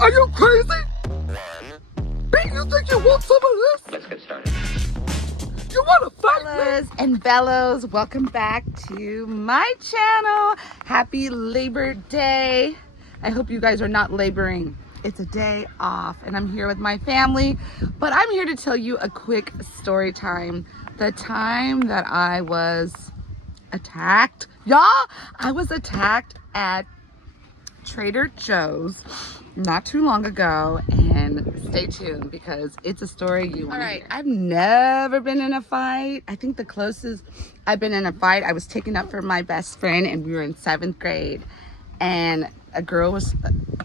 Are you crazy? Babe, you think you want some of this? Let's get started. You want to fight Bellas and Bellows, welcome back to my channel. Happy Labor Day. I hope you guys are not laboring. It's a day off and I'm here with my family, but I'm here to tell you a quick story time. The time that I was attacked. Y'all, I was attacked at Trader Joe's not too long ago, and stay tuned because it's a story you want to hear. I've never been in a fight. I think the closest I've been in a fight, I was taken up for my best friend and we were in 7th grade and a girl was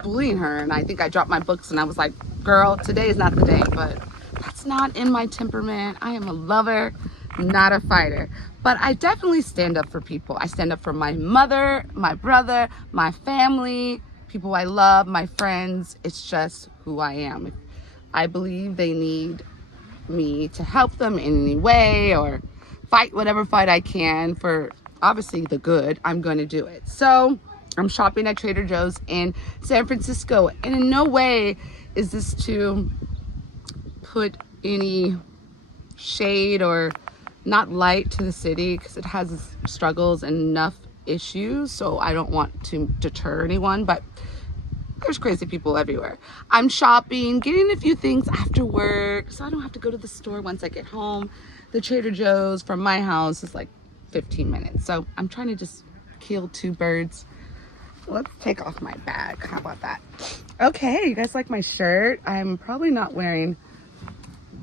bullying her, and I think I dropped my books and I was like, girl, today is not the day. But that's not in my temperament. I am a lover, not a fighter. But I definitely stand up for people. I stand up for my mother, my brother, my family, people I love, my friends. It's just who I am. I believe they need me to help them in any way or fight whatever fight I can for obviously the good. I'm going to do it. So I'm shopping at Trader Joe's in San Francisco, and in no way is this to put any shade or not light to the city, because it has its struggles and enough issues, so I don't want to deter anyone, but there's crazy people everywhere. I'm shopping, getting a few things after work so I don't have to go to the store once I get home. The Trader Joe's from my house is like 15 minutes, so I'm trying to just kill 2 birds. Let's take off my bag. How about that? Okay, you guys like my shirt? I'm probably not wearing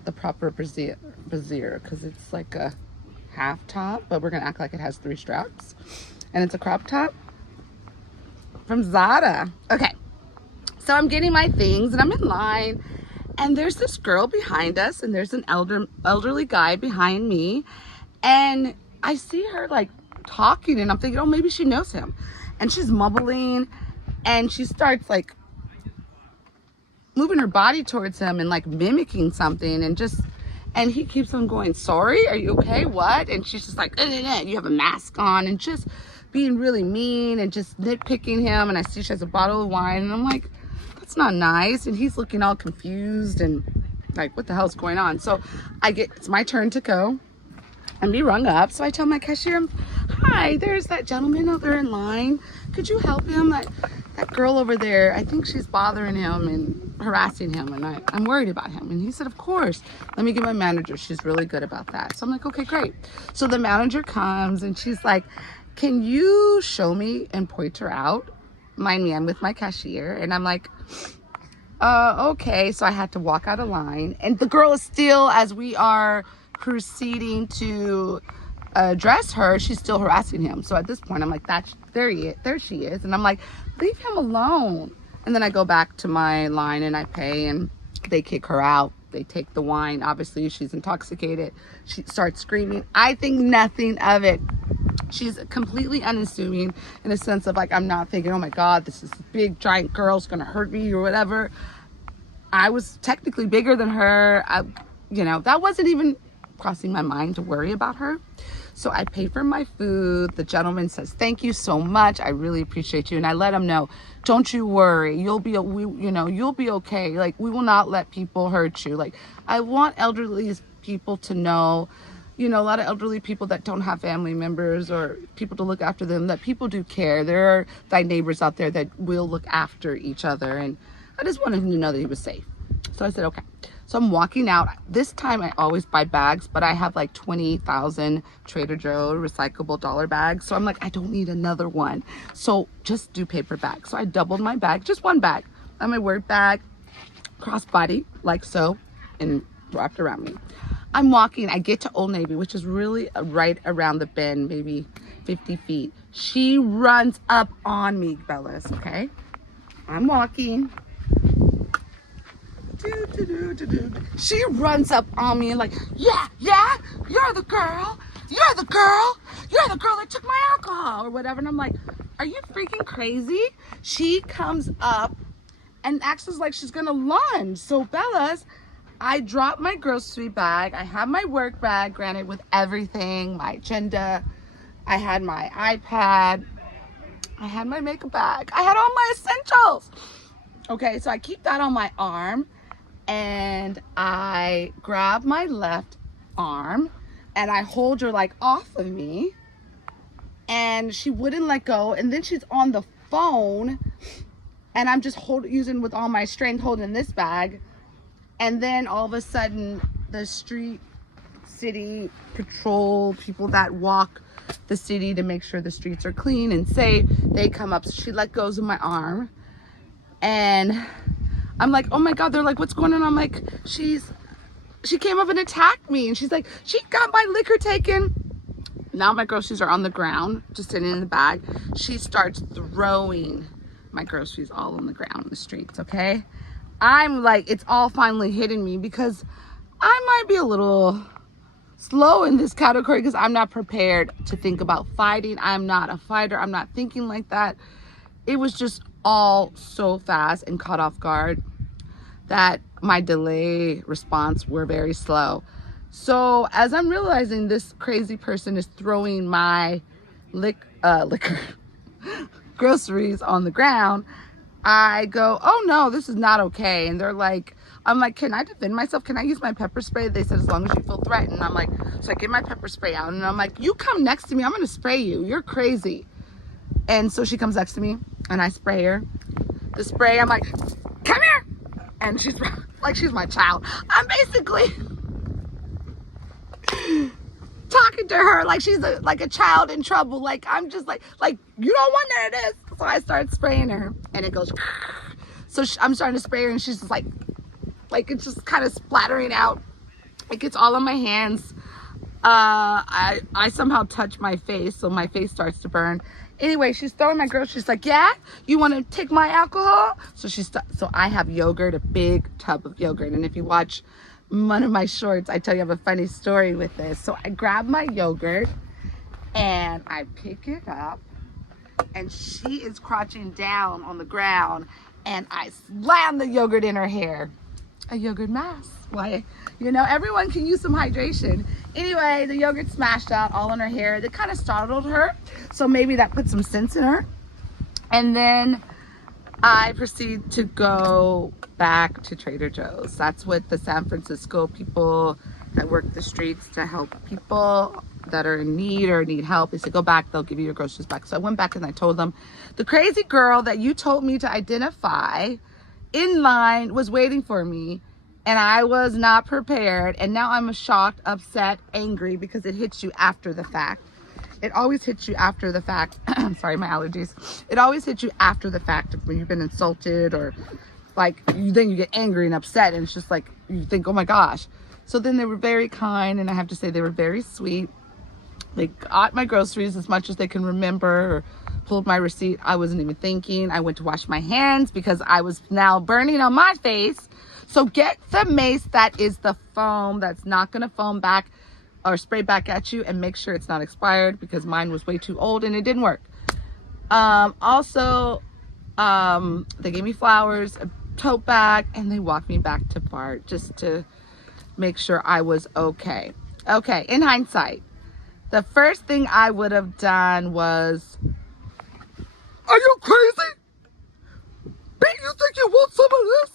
the proper brassiere because it's like a half top, but we're gonna act like it has 3 straps, and it's a crop top from Zara. Okay, so I'm getting my things and I'm in line, and there's this girl behind us and there's an elderly guy behind me, and I see her like talking and I'm thinking, oh, maybe she knows him, and she's mumbling and she starts like moving her body towards him and like mimicking something, and he keeps on going, sorry, are you okay, what? And she's just like, you have a mask on, and just being really mean and just nitpicking him. And I see she has a bottle of wine and I'm like, that's not nice. And he's looking all confused and like, what the hell's going on? So it's my turn to go and be rung up. So I tell my cashier, hi, there's that gentleman over there in line. Could you help him? That girl over there, I think she's bothering him and harassing him, and I'm worried about him. And he said, of course, let me get my manager. She's really good about that. So I'm like, okay, great. So the manager comes and she's like, can you show me and point her out? Mind me, I'm with my cashier. And I'm like, okay. So I had to walk out of line, and the girl is still, as we are proceeding to address her, she's still harassing him. So at this point I'm like, there she is, and I'm like, leave him alone. And then I go back to my line and I pay, and they kick her out. They take the wine. Obviously she's intoxicated. She starts screaming. I think nothing of it. She's completely unassuming in a sense of like, I'm not thinking, oh my God, this is big giant girl's gonna hurt me or whatever. I was technically bigger than her. That wasn't even crossing my mind to worry about her. So I pay for my food. The gentleman says, thank you so much, I really appreciate you. And I let him know, don't you worry, you'll be okay. Like, we will not let people hurt you. Like, I want elderly people to know, a lot of elderly people that don't have family members or people to look after them, that people do care. There are thy neighbors out there that will look after each other. And I just wanted him to know that he was safe. So I said, okay. So I'm walking out. This time I always buy bags, but I have like 20,000 Trader Joe recyclable dollar bags. So I'm like, I don't need another one. So just do paper bags. So I doubled my bag, just one bag. And my work bag, crossbody, like so, and wrapped around me. I'm walking. I get to Old Navy, which is really right around the bend, maybe 50 feet. She runs up on me, Bellas, okay? I'm walking. She runs up on me and like, yeah, you're the girl that took my alcohol or whatever. And I'm like, are you freaking crazy? She comes up and acts like she's gonna lunge. So Bellas, I dropped my grocery bag. I have my work bag, granted, with everything, my agenda. I had my iPad. I had my makeup bag. I had all my essentials. Okay, so I keep that on my arm, and I grab my left arm and I hold her like off of me, and she wouldn't let go. And then she's on the phone, and I'm just using with all my strength holding this bag. And then all of a sudden, the city patrol people that walk the city to make sure the streets are clean and safe, they come up. So she let goes of my arm, and I'm like, oh my God. They're like, what's going on? I'm like, she came up and attacked me. And she's like, she got my liquor taken. Now my groceries are on the ground, just sitting in the bag. She starts throwing my groceries all on the ground in the streets, okay? I'm like, it's all finally hitting me, because I might be a little slow in this category because I'm not prepared to think about fighting. I'm not a fighter. I'm not thinking like that. It was just all so fast and caught off guard that my delay response were very slow. So as I'm realizing this crazy person is throwing my liquor groceries on the ground, I go, oh no, this is not okay. And they're like, I'm like, can I defend myself? Can I use my pepper spray? They said, as long as you feel threatened. I'm like, so I get my pepper spray out, and I'm like, you come next to me, I'm gonna spray you. You're crazy. And so she comes next to me and I spray her. The spray, I'm like, come here. And she's like, she's my child. I'm basically talking to her like she's like a child in trouble. Like, I'm just like you don't want none of this. So I start spraying her, and it goes. So I'm starting to spray her, and she's just like it's just kind of splattering out. It gets all on my hands. I somehow touch my face, so my face starts to burn. Anyway, she's throwing my groceries. She's like, yeah, you want to take my alcohol? So so I have yogurt, a big tub of yogurt. And if you watch one of my shorts, I tell you I have a funny story with this. So I grab my yogurt and I pick it up, and she is crouching down on the ground, and I slam the yogurt in her hair. A yogurt mask. Why? You know, everyone can use some hydration. Anyway, the yogurt smashed out all in her hair. That kind of startled her, so maybe that put some sense in her. And then I proceed to go back to Trader Joe's. That's what the San Francisco people that work the streets to help people that are in need or need help. They said, go back, they'll give you your groceries back. So I went back and I told them, the crazy girl that you told me to identify in line was waiting for me, and I was not prepared. And now I'm shocked, upset, angry, because it hits you after the fact. It always hits you after the fact. Sorry, my allergies. It always hits you after the fact when you've been insulted, or like then you get angry and upset, and it's just like you think, oh my gosh. So then they were very kind, and I have to say they were very sweet. They got my groceries as much as they can remember, or pulled my receipt. I wasn't even thinking. I went to wash my hands because I was now burning on my face. So get the mace that is the foam, that's not going to foam back or spray back at you, and make sure it's not expired, because mine was way too old and it didn't work. Also, they gave me flowers, a tote bag, and they walked me back to BART just to make sure I was okay. Okay, in hindsight, the first thing I would have done was, Are you crazy? Pete, you think you want some of this?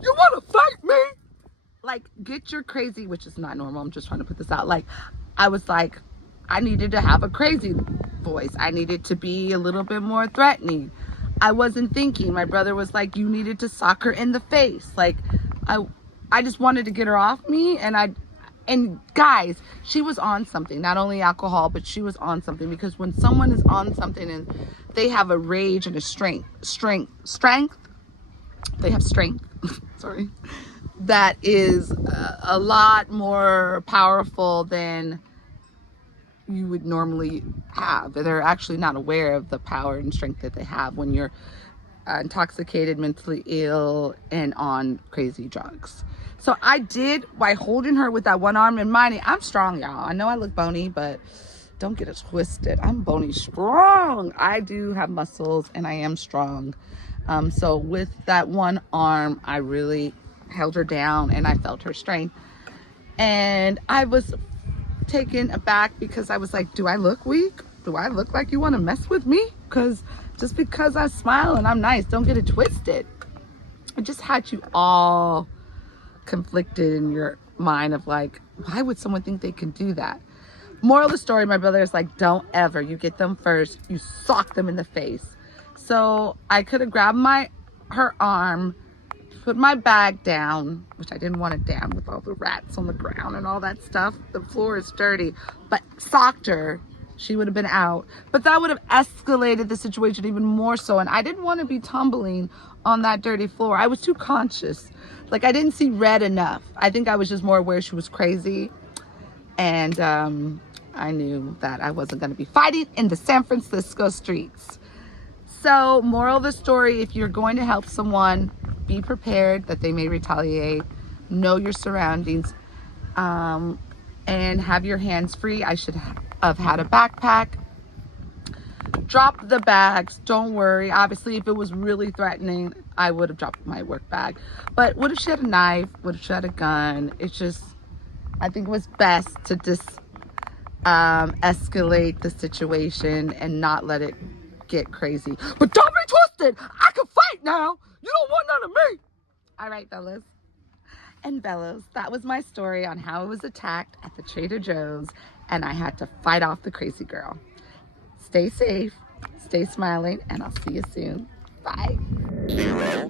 You want to fight me? like, get your crazy, which is not normal. I'm just trying to put this out. Like, I was like, I needed to have a crazy voice. I needed to be a little bit more threatening. I wasn't thinking. My brother was like, you needed to sock her in the face. Like, I just wanted to get her off me. And guys, she was on something, not only alcohol, but she was on something, because when someone is on something and they have a rage and a strength, they have strength, sorry, that is a lot more powerful than you would normally have. They're actually not aware of the power and strength that they have when you're intoxicated, mentally ill, and on crazy drugs. So I did, by holding her with that one arm and minding, I'm strong, y'all. I know I look bony, but don't get it twisted. I'm bony strong. I do have muscles and I am strong. So with that one arm, I really held her down and I felt her strength. And I was taken aback because I was like, do I look weak? Do I look like you want to mess with me? Because Just because I smile and I'm nice, don't get it twisted. It just had you all conflicted in your mind of like, why would someone think they can do that? Moral of the story, my brother is like, don't ever, you get them first, you sock them in the face. So I could have grabbed her arm, put my bag down, which I didn't want it down with all the rats on the ground and all that stuff. The floor is dirty, but socked her. She would have been out. But that would have escalated the situation even more so. And I didn't want to be tumbling on that dirty floor. I was too conscious. Like, I didn't see red enough. I think I was just more aware she was crazy. And I knew that I wasn't going to be fighting in the San Francisco streets. So, moral of the story, if you're going to help someone, be prepared that they may retaliate. Know your surroundings. And have your hands free. I should have had a backpack. Drop the bags. Don't worry. Obviously, if it was really threatening, I would have dropped my work bag. But what if she had a knife? What if she had a gun? It's just, I think it was best to just escalate the situation and not let it get crazy. But don't be twisted. I can fight now. You don't want none of me. All right, fellas and bellows, that was my story on how I was attacked at the Trader Joe's and I had to fight off the crazy girl. Stay safe, stay smiling, and I'll see you soon. Bye.